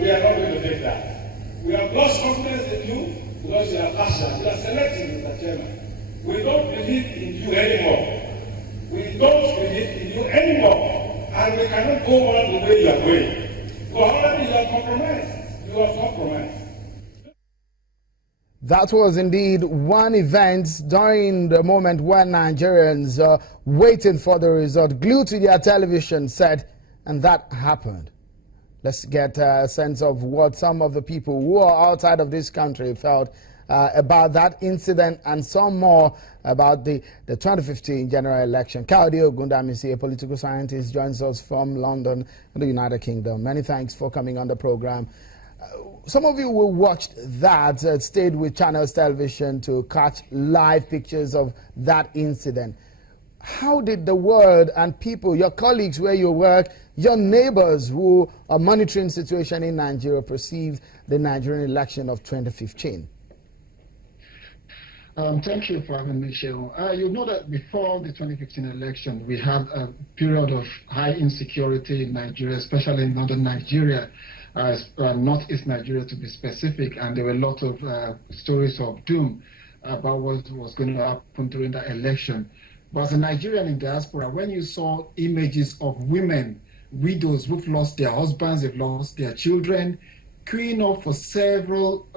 we are not going to take that. We have lost confidence in you because you are partial. You are selective, Mr. Chairman. We don't believe in you anymore. We don't believe in you anymore. And we cannot go on the way you are going. Because already you are compromised. You are compromised. That was indeed one event during the moment when Nigerians waited for the result, glued to their television set, and that happened. Let's get a sense of what some of the people who are outside of this country felt about that incident, and some more about the 2015 general election. Kaode Ogundamisi, a political scientist, joins us from London, the United Kingdom. Many thanks for coming on the program. Some of you who watched that stayed with Channels Television to catch live pictures of that incident. How did the world and people, your colleagues where you work, your neighbors who are monitoring the situation in Nigeria perceive the Nigerian election of 2015? Thank you for having me, Shehu. You know that before the 2015 election, we had a period of high insecurity in Nigeria, especially in northern Nigeria, northeast Nigeria to be specific, and there were a lot of stories of doom about what was going to happen during that election. But as a Nigerian in diaspora, when you saw images of women, widows who've lost their husbands, they've lost their children, queuing up for several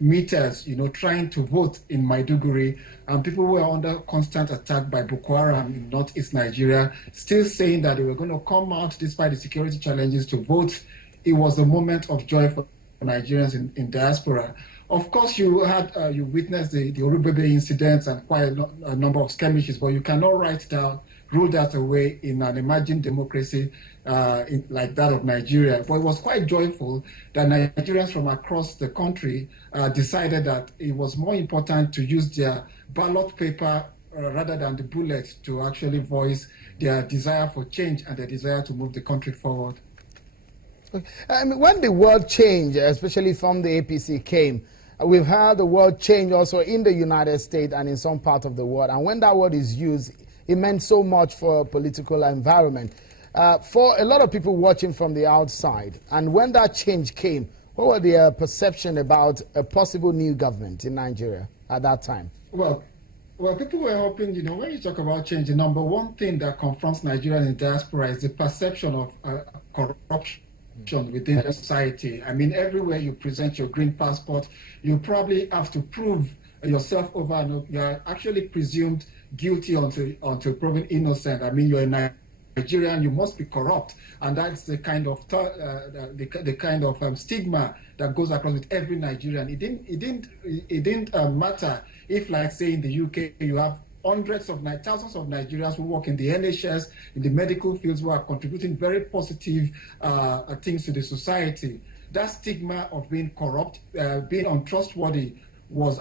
meters, trying to vote in Maiduguri, and people were under constant attack by Boko Haram in northeast Nigeria, still saying that they were going to come out despite the security challenges to vote. It was a moment of joy for Nigerians in diaspora. Of course, you witnessed the Orubebe incidents and quite a number of skirmishes, but you cannot rule that away in an emerging democracy like that of Nigeria. But it was quite joyful that Nigerians from across the country decided that it was more important to use their ballot paper rather than the bullet to actually voice their desire for change and their desire to move the country forward. I mean, when the word change, especially from the APC, came, we've heard the word change also in the United States and in some part of the world. And when that word is used, it meant so much for a political environment. For a lot of people watching from the outside, and when that change came, what were their perception about a possible new government in Nigeria at that time? Well, people were hoping, when you talk about change, the number one thing that confronts Nigerians in diaspora is the perception of corruption within the society. I mean, everywhere you present your green passport, you probably have to prove yourself over and over. You are actually presumed guilty until proven innocent. I mean, you're a Nigerian, you must be corrupt, and that's the kind of stigma that goes across with every Nigerian. It didn't matter if, like, say, in the UK, you have thousands of Nigerians who work in the NHS, in the medical fields, who are contributing very positive things to the society. That stigma of being corrupt, being untrustworthy, was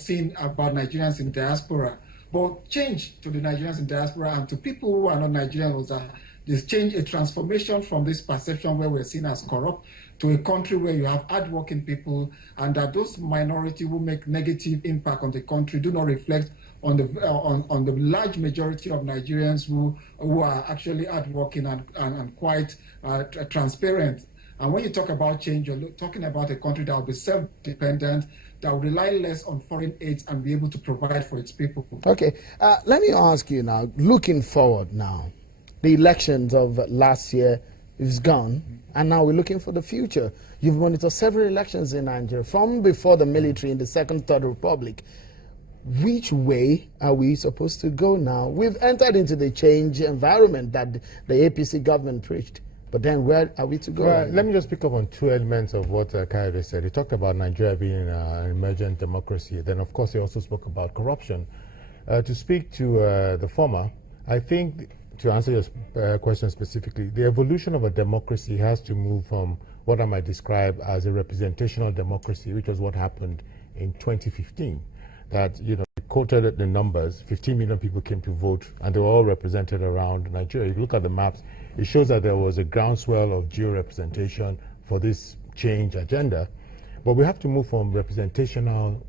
seen about Nigerians in diaspora. But change to the Nigerians in diaspora and to people who are not Nigerian was this change, a transformation from this perception where we're seen as corrupt to a country where you have hardworking people, and that those minority who make negative impact on the country do not reflect on the large majority of Nigerians who are actually hardworking and quite transparent. And when you talk about change, you're talking about a country that will be self-dependent, that will rely less on foreign aid and be able to provide for its people. Okay, let me ask you now, looking forward now, the elections of last year is gone, and now we're looking for the future. You've monitored several elections in Nigeria, from before the military in the Second, Third Republic. Which way are we supposed to go now? We've entered into the change environment that the APC government preached. But then where are we to go? Well, let me just pick up on two elements of what Kaode said. He talked about Nigeria being an emergent democracy. Then, of course, he also spoke about corruption. To speak to the former, I think, to answer your question specifically, the evolution of a democracy has to move from what I might describe as a representational democracy, which was what happened in 2015. That, quoted the numbers, 15 million people came to vote, and they were all represented around Nigeria. If you look at the maps, it shows that there was a groundswell of geo-representation for this change agenda. But we have to move from representational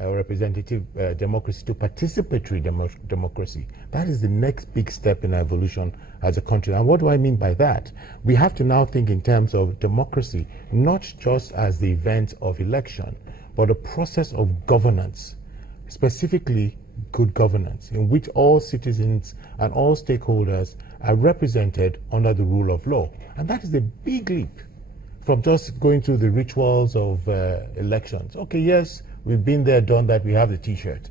representative democracy to participatory democracy. That is the next big step in our evolution as a country. And what do I mean by that? We have to now think in terms of democracy, not just as the event of election, but a process of governance, specifically good governance, in which all citizens and all stakeholders are represented under the rule of law. And that is a big leap from just going through the rituals of elections. Okay, yes, we've been there, done that, we have the t-shirt.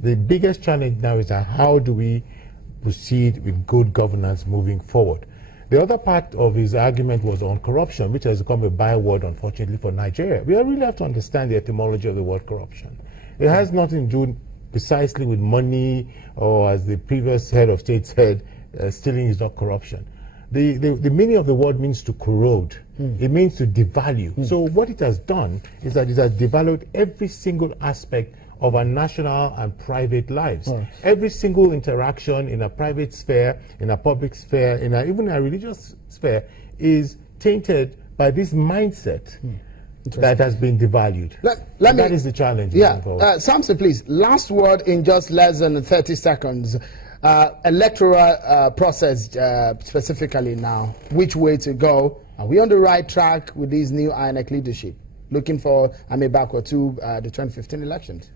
The biggest challenge now is how do we proceed with good governance moving forward? The other part of his argument was on corruption, which has become a byword, unfortunately, for Nigeria. We really have to understand the etymology of the word corruption. It has nothing to do precisely with money, or as the previous head of state said, stealing is not corruption. The meaning of the word means to corrode. It means to devalue. So what it has done is that it has devalued every single aspect of our national and private lives. Every single interaction in a private sphere, in a public sphere, even a religious sphere is tainted by this mindset that has been devalued. That is the challenge. Yeah, Samson, please, last word in just less than 30 seconds. Electoral process specifically now, which way to go? Are we on the right track with this new INEC leadership? Looking for backward to the 2015 elections?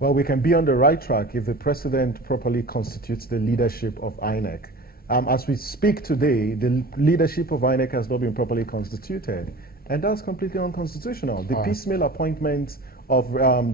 Well, we can be on the right track if the president properly constitutes the leadership of INEC. As we speak today, the leadership of INEC has not been properly constituted, and that's completely unconstitutional. The piecemeal appointments of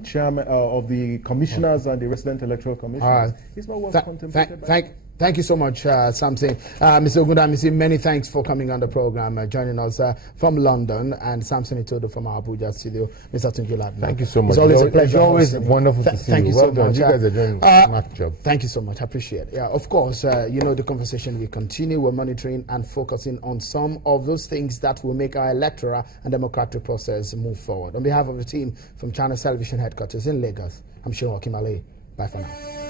chairman of the commissioners and the resident electoral commissioners is not what's contemplated. Thank you so much, Samson. Mr. Ogundamisi, many thanks for coming on the program, joining us from London, and Samson Itodo from our Abuja studio. Mr. Tunjula. Thank you so much. It's always a pleasure. It's always wonderful to see you. Thank you so much. You guys are doing a smart job. Thank you so much. I appreciate it. Yeah, of course, the conversation will continue. We're monitoring and focusing on some of those things that will make our electoral and democratic process move forward. On behalf of the team from Channel Television Headquarters in Lagos, I'm Sean Okimale. Bye for now.